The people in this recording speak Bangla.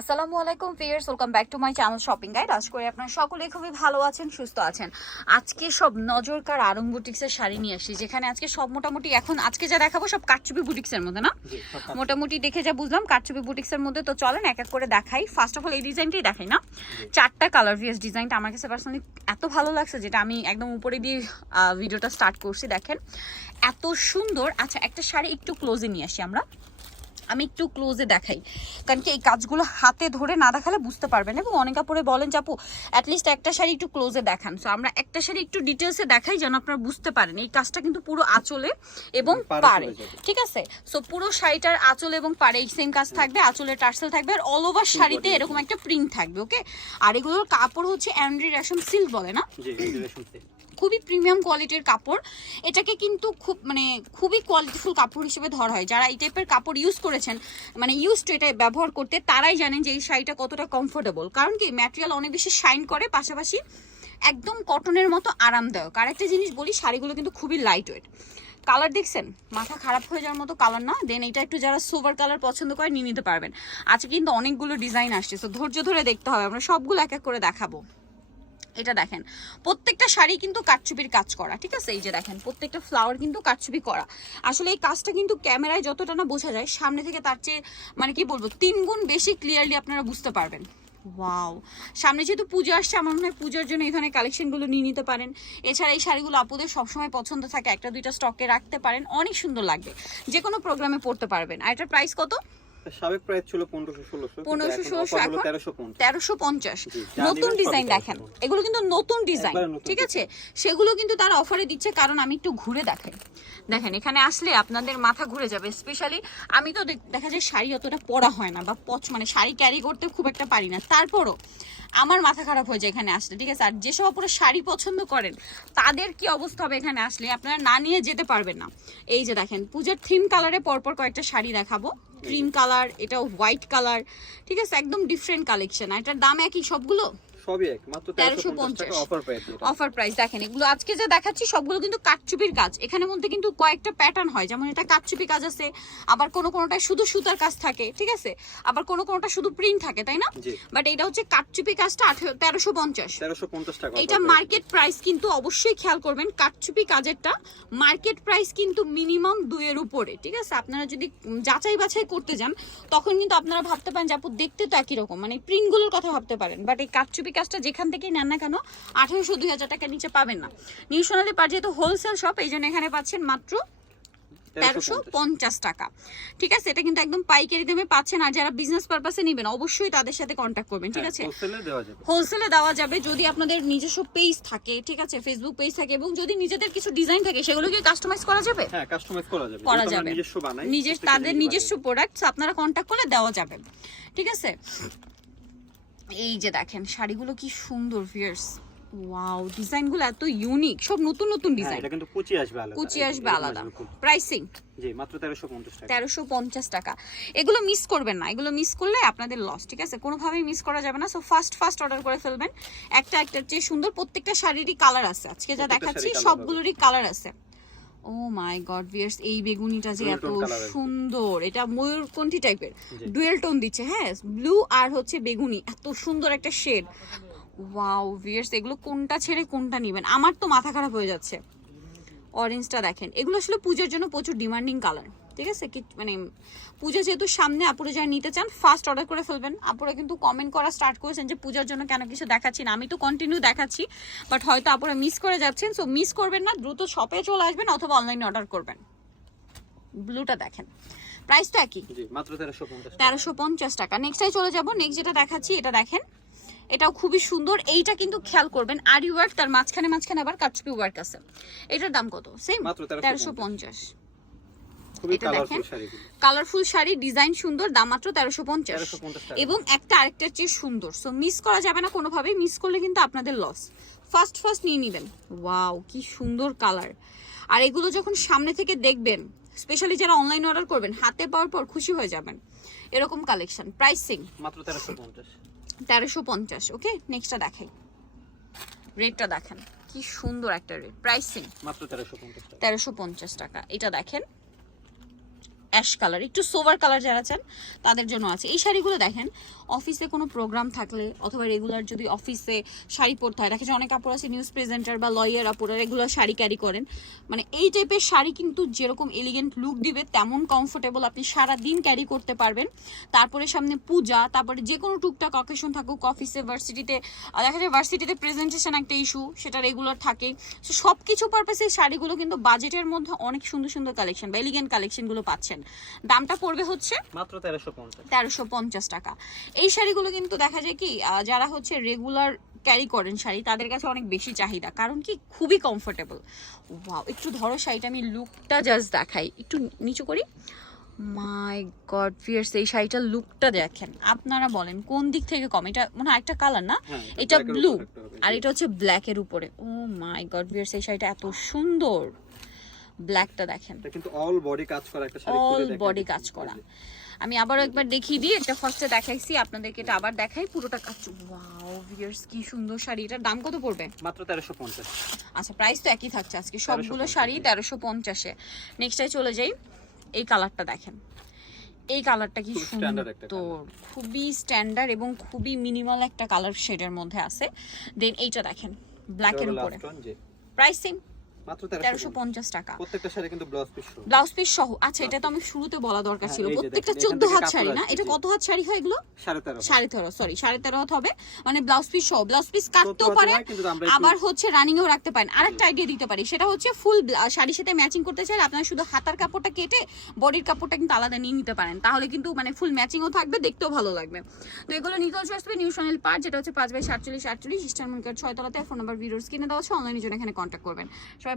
আসসালামু আলাইকুম fierce welcome back to my channel shopping guide. আজ করে আপনারা সকলে খুবই ভালো আছেন সুস্থ আছেন। আজকে সব নজরকার আরং বুটিক্সের শাড়ি নিয়ে আসি যেখানে আজকে সব মোটামুটি এখন আজকে যা দেখাবো সব কাটচুপি বুটিক্সের মধ্যে না। মোটামুটি দেখে যা বুঝলাম কাটচুপি বুটিক্সের মধ্যে। তো চলেন এক এক করে দেখাই। ফার্স্ট অফ অল এই ডিজাইনটাই দেখাই না? চারটা কালার ভিএস ডিজাইনটা আমার কাছে পার্সোনালি এত ভালো লাগছে যেটা আমি একদম উপরে দিয়ে ভিডিওটা স্টার্ট করছি দেখেন। এত সুন্দর। আচ্ছা একটা শাড়ি একটু ক্লোজে নিয়ে আসি আমরা। আমি একটু ক্লোজে দেখাই। কারণ কি এই কাজগুলো হাতে ধরে না দেখালে বুঝতে পারবেন এবং অনেক কাপড়ে বলেন চাপু অ্যাটলিস্ট একটা শাড়ি একটু ক্লোজে দেখান। সো আমরা একটা শাড়ি একটু ডিটেলসে দেখাই যেন আপনারা বুঝতে পারেন। এই কাজটা কিন্তু পুরো আঁচলে এবং পারে ঠিক আছে? সো পুরো শাড়িটার আঁচল এবং পারে এই সেম কাজ থাকবে। আঁচলের টার্সেল থাকবে আর অল ওভার শাড়িতে এরকম একটা প্রিন্ট থাকবে ওকে আর এগুলোর কাপড় হচ্ছে অ্যান্ড্রি রেশম সিল্ক বলে না? খুবই প্রিমিয়াম কোয়ালিটির কাপড়। এটাকে কিন্তু খুব মানে খুবই কোয়ালিটিফুল কাপড় হিসেবে ধরা হয়। যারা এই টাইপের কাপড় ইউজ করেছেন মানে ইউজ টু এটা ব্যবহার করতে, তারাই জানেন যে এই শাড়িটা কতটা কমফোর্টেবল কারণ কি ম্যাটেরিয়াল অনেক বেশি শাইন করে, পাশাপাশি একদম কটনের মতো আরামদায়ক। আর একটা জিনিস বলি, শাড়িগুলো কিন্তু খুবই লাইট ওয়েট কালার দেখছেন? মাথা খারাপ হয়ে যাওয়ার মতো কালার না। দেন এটা একটু যারা সোভার কালার পছন্দ করে, নিয়ে নিতে পারবেন। আজকে কিন্তু অনেকগুলো ডিজাইন আসছে। তো ধৈর্য ধরে দেখতে হবে। আমরা সবগুলো এক এক করে দেখাবো। এটা দেখেন, প্রত্যেকটা শাড়ি কিন্তু কাটচুপির কাজ করা, ঠিক আছে? এই যে দেখেন, প্রত্যেকটা ফ্লাওয়ার কিন্তু কাটচুপি করা। আসলে এই কাজটা কিন্তু ক্যামেরায় যতটা না বোঝা যায়, সামনে থেকে তার চেয়ে মানে কি বলব, তিন গুণ বেশি ক্লিয়ারলি আপনারা বুঝতে পারবেন। ওয়াও সামনে যেহেতু পুজো আসছে, আমার মনে হয় পুজোর জন্য এই ধরনের কালেকশনগুলো নিয়ে নিতে পারেন। এছাড়া এই শাড়িগুলো আপুদের সবসময় পছন্দ থাকে, একটা দুইটা স্টকে রাখতে পারেন, অনেক সুন্দর লাগবে। যে কোনো প্রোগ্রামে পড়তে পারবেন। আর এটার প্রাইস কত? সাবেক প্রাইস ছিল 1500, 1600 এখন? তেরোশো পঞ্চাশ। তেরোশো পঞ্চাশ। জি, যা নতুন ডিজাইন দেখেন। এগুলো কিন্তু নতুন ডিজাইন ঠিক আছে? সেগুলো কিন্তু তারা অফারে দিচ্ছে কারণ আমি একটু ঘুরে দেখাই। দেখেন এখানে আসলে আপনাদের মাথা ঘুরে যাবে। স্পেশালি আমি তো দেখ- দেখা যায় শাড়ি অতটা পরা হয় না বা পচ মানে শাড়ি ক্যারি করতে খুব একটা পারি না। তারপরও আমার মাথা খারাপ হয়ে যায় এখানে আসলে ঠিক আছে? আর যেসব পুরো শাড়ি পছন্দ করেন তাদের কি অবস্থা হবে এখানে আসলে? আপনারা না নিয়ে যেতে পারবেন না। এই যে দেখেন পুজোর থিম কালারে পরপর কয়েকটা শাড়ি দেখাবো। ক্রিম কালার এটা হোয়াইট কালার ঠিক আছে? একদম ডিফারেন্ট কালেকশন আর এটার দাম একই সবগুলো? সবই এক মাত্র 1350 টাকা অফার প্রাইস অফার প্রাইস দেখেন এগুলো আজকে যে দেখাচ্ছি সবগুলো কিন্তু কাটচুপির কাজ। এখানে মধ্যে কিন্তু কয়েকটা প্যাটার্ন হয় যেমন এটা কাটচুপি কাজ আছে আবার কোনো কোনোটা শুধু সুতার কাজ থাকে ঠিক আছে? আবার কোনো কোনোটা শুধু প্রিন্ট থাকে তাই না? বাট এটা হচ্ছে কাটচুপি কাজটা আঠেরো তেরোশো পঞ্চাশ। তেরোশো পঞ্চাশ টাকা এটা মার্কেট প্রাইস কিন্তু অবশ্যই খেয়াল করবেন কাটচুপি কাজেরটা মার্কেট প্রাইস কিন্তু মিনিমাম দুইয়ের উপরে ঠিক আছে? আপনারা যদি যাচাই বাছাই করতে যান তখন কিন্তু আপনারা ভাবতে পারেন যে আপু দেখতে তো একই রকম মানে প্রিন্টগুলোর কথা ভাবতে পারেন বাট এই কাটচুপি কাজটা যেখান থেকেই নেন না কেন আঠারোশো দুই হাজার টাকার নিচে পাবেন না। নিউ সোনালি পার যেহেতু হোলসেল শপ এই জন্য এখানে পাচ্ছেন মাত্র তেরোশো পঞ্চাশ। টাকা। ঠিক আছে? এটা কিন্তু একদম পাইকারি দামে পাচ্ছেন আর যারা বিজনেস পারপাসে নেবেন অবশ্যই তাদের সাথে কন্ট্যাক্ট করবেন ঠিক আছে? হোলসেলে দেওয়া যাবে। যদি আপনাদের নিজস্ব পেজ থাকে ঠিক আছে? ফেসবুক পেজ থাকে এবং যদি নিজেদের কিছু ডিজাইন থাকে সেগুলো কি কাস্টমাইজ করা যাবে? হ্যাঁ কাস্টমাইজ করা যাবে। করা যাবে। নিজস্ব বানাই নিজের তাদের নিজস্ব বানাই। প্রোডাক্টস আপনারা কন্ট্যাক্ট করলে দেওয়া যাবে। ঠিক আছে? এই যে দেখেন শাড়িগুলো কি সুন্দর ভিয়ার্স ওয়াও ডিজাইনগুলো এত ইউনিক সব নতুন নতুন হ্যাঁ, ডিজাইন এটা কিন্তু কুচি আসবে আলাদা। কুচি আসবে আলাদা। প্রাইসিং জি মাত্র তেরোশো পঞ্চাশ টাকা। তেরোশো পঞ্চাশ টাকা। এগুলো মিস করবেন না। এগুলো মিস করলে আপনাদের লস ঠিক আছে? কোনোভাবেই মিস করা যাবে না। সো ফার্স্ট ফার্স্ট অর্ডার করে ফেলবেন। একটা একটা চেয়ে সুন্দর প্রত্যেকটা শাড়িরই কালার আছে। আজকে যা দেখাচ্ছি সবগুলোরই কালার আছে। ও মাই গড ভিয়ার্স এই বেগুনিটা যে এত। সুন্দর এটা ময়ূরকণ্ঠী টাইপের ডুয়েল টোন দিচ্ছে হ্যাঁ ব্লু আর হচ্ছে বেগুনি এত সুন্দর একটা শেড ওয়াও ভিয়ার্স এগুলো কোনটা ছেড়ে কোনটা নেবেন? আমার তো মাথা খারাপ হয়ে যাচ্ছে। অরেঞ্জটা দেখেন এগুলো আসলে পুজোর জন্য প্রচুর ডিমান্ডিং কালার ঠিক আছে? কি মানে পূজা যেহেতু সামনে আপুরা যারা নিতে চান ফার্স্ট অর্ডার করে ফেলবেন। আপুরা কিন্তু কমেন্ট করা স্টার্ট করেছেন যে পূজার জন্য কেন কিছু দেখাচ্ছি না। আমি তো কন্টিনিউ দেখাচ্ছি বাট হয়তো আপুরা মিস করে যাচ্ছেন সো মিস করবেন না দ্রুত শপে চলে আসবেন অথবা অনলাইনে অর্ডার করবেন। ব্লুটা দেখেন। প্রাইস তো একই। মাত্র তেরোশো পঞ্চাশ টাকা। নেক্সটাই চলে যাব। নেক্সট যেটা দেখাচ্ছি এটা দেখেন। এটাও খুবই সুন্দর। এইটা কিন্তু খেয়াল করবেন আরি ওয়ার্ক তার মাঝখানে মাঝখানে আবার কাটচুপি ওয়ার্ক আছে। এটার দাম কত? সেম মাত্র তেরোশো পঞ্চাশ। এটা কালারফুল দেখেন। কালারফুল শাড়ি ডিজাইন সুন্দর দাম মাত্র তেরোশো পঞ্চাশ। এবং একটা আরেকটার চেয়ে সুন্দর। সো মিস করা যাবে না কোনোভাবেই মিস করলে কিন্তু আপনাদের লস ফার্স্ট ফার্স্ট নিয়ে নেবেন। ওয়াও কি সুন্দর কালার আর এগুলো যখন সামনে থেকে দেখবেন স্পেশালি যারা অনলাইন অর্ডার করবেন হাতে পাওয়ার পর খুশি হয়ে যাবেন। এরকম কালেকশন প্রাইসিং মাত্র তেরোশো পঞ্চাশ। তেরোশো পঞ্চাশ ওকে নেক্সটটা দেখাই। রেটটা দেখেন। কি সুন্দর একটা রেট প্রাইসিং মাত্র তেরোশো পঞ্চাশ টাকা। এটা দেখেন। অ্যাশ কালার, একটু সোভার কালার যারা চান, তাদের জন্য আছে। এই শাড়িগুলো দেখেন, অফিসে কোনো প্রোগ্রাম থাকলে অথবা রেগুলার যদি অফিসে শাড়ি পরতে হয়, দেখা যায় অনেক কাপড় আছে নিউজ প্রেজেন্টার বা লয়ার আপুরা রেগুলার শাড়ি ক্যারি করেন। মানে এই টাইপের শাড়ি কিন্তু যেরকম এলিগেন্ট লুক দিবে, তেমন কমফোর্টেবল আপনি সারা দিন ক্যারি করতে পারবেন। তারপরে সামনে পূজা, তারপরে যে কোনো টুকটাক অকেশন থাকুক অফিসে ভার্সিটিতে দেখা যায় ভার্সিটিতে প্রেজেন্টেশন একটা ইস্যু সেটা রেগুলার থাকে। সো সব কিছু পারপাসে শাড়িগুলো কিন্তু বাজেটের মধ্যে অনেক সুন্দর সুন্দর কালেকশন বা এলিগেন্ট কালেকশনগুলো পাচ্ছেন। দামটা পড়বে হচ্ছে মাত্র তেরোশো পঞ্চাশ। টাকা। এই শাড়িগুলো কিন্তু দেখা যায় কি যারা হচ্ছে রেগুলার ক্যারি করেন শাড়ি তাদের কাছে অনেক বেশি চাহিদা। কারণ কি খুবই কমফোর্টেবল ওয়াও একটু ধরো শাড়িটা আমি লুকটা জাস্ট দেখাই। একটু নিচু করি। মাই গড ফিয়ার্স এই শাড়িটার লুকটা দেখেন। আপনারা বলেন কোন দিক থেকে কম? এটা মনে হয় একটা কালার না? হ্যাঁ এটা ব্লু। আর এটা হচ্ছে ব্ল্যাকের উপরে। ও মাই গড ভিয়ার্স এই শাড়িটা এত সুন্দর। ব্ল্যাকটা দেখেন। এটা কিন্তু অল বডি কাজ করা একটা শাড়ি All খুলে কাজ করা। আমি আবারও একবার দেখিয়ে দিই একটা ফার্স্টে দেখাইছি আপনাদেরকে এটা আবার দেখাই পুরোটা কাজ ওয়াও ভিয়ার্স কি সুন্দর শাড়ি। এটার দাম কত পড়বে? মাত্র তেরোশো পঞ্চাশ। আচ্ছা প্রাইস তো একই থাকছে আজকে সবগুলো শাড়ি তেরোশো পঞ্চাশে। নেক্সটে চলে যাই এই কালারটা দেখেন। এই কালারটা কি সুন্দর খুবই স্ট্যান্ডার্ড এবং খুবই মিনিমাল একটা কালার শেডের মধ্যে আছে। দেন এইটা দেখেন ব্ল্যাকের উপরে। প্রাইস সেম মাত্র তেরোশো তেরোশো পঞ্চাশ টাকা। প্রত্যেকটা শাড়ি কিন্তু ব্লাউজ পিস ব্লাউজ পিস সহ। আচ্ছা এটা তো আমি শুরুতে বলা দরকার হ্যাঁ, ছিল। প্রত্যেকটা দেখেন, চোদ্দ এখান থেকে হাত শাড়ি না? এটা কত হাত শাড়ি হয় এগুলো? সাড়ে তেরো সাড়ে তেরো সরি সাড়ে তেরো হাত হবে। মানে ব্লাউজ পিস সহ। ব্লাউজ পিস কাটতেও পারে হাতে কিন্তু আমরা একটু- আবার হচ্ছে রানিং রাখতে পারেন। আরেকটা আইডিয়া দিতে পারি। সেটা হচ্ছে ফুল শাড়ির সাথে ম্যাচিং করতে চাইলে আপনারা শুধু হাতার কাপড়টা কেটে বডির কাপড়টা কিন্তু আলাদা নিয়ে নিতে পারেন। তাহলে কিন্তু মানে ফুল ম্যাচিংও থাকবে দেখতেও ভালো লাগবে। তো এগুলো নিতে হচ্ছে আসবে নিউ পার্ট যেটা হচ্ছে পাঁচ বাই সাতচল্লিশ আটচল্লিশ ইস্টার মার্কেট ছয়তলাতে ফোন নাম্বার ভিডিওস কিনে দেওয়া হচ্ছে অনলাইনের জন্য এখানে কন্ট্যাক্ট করবেন। সবাই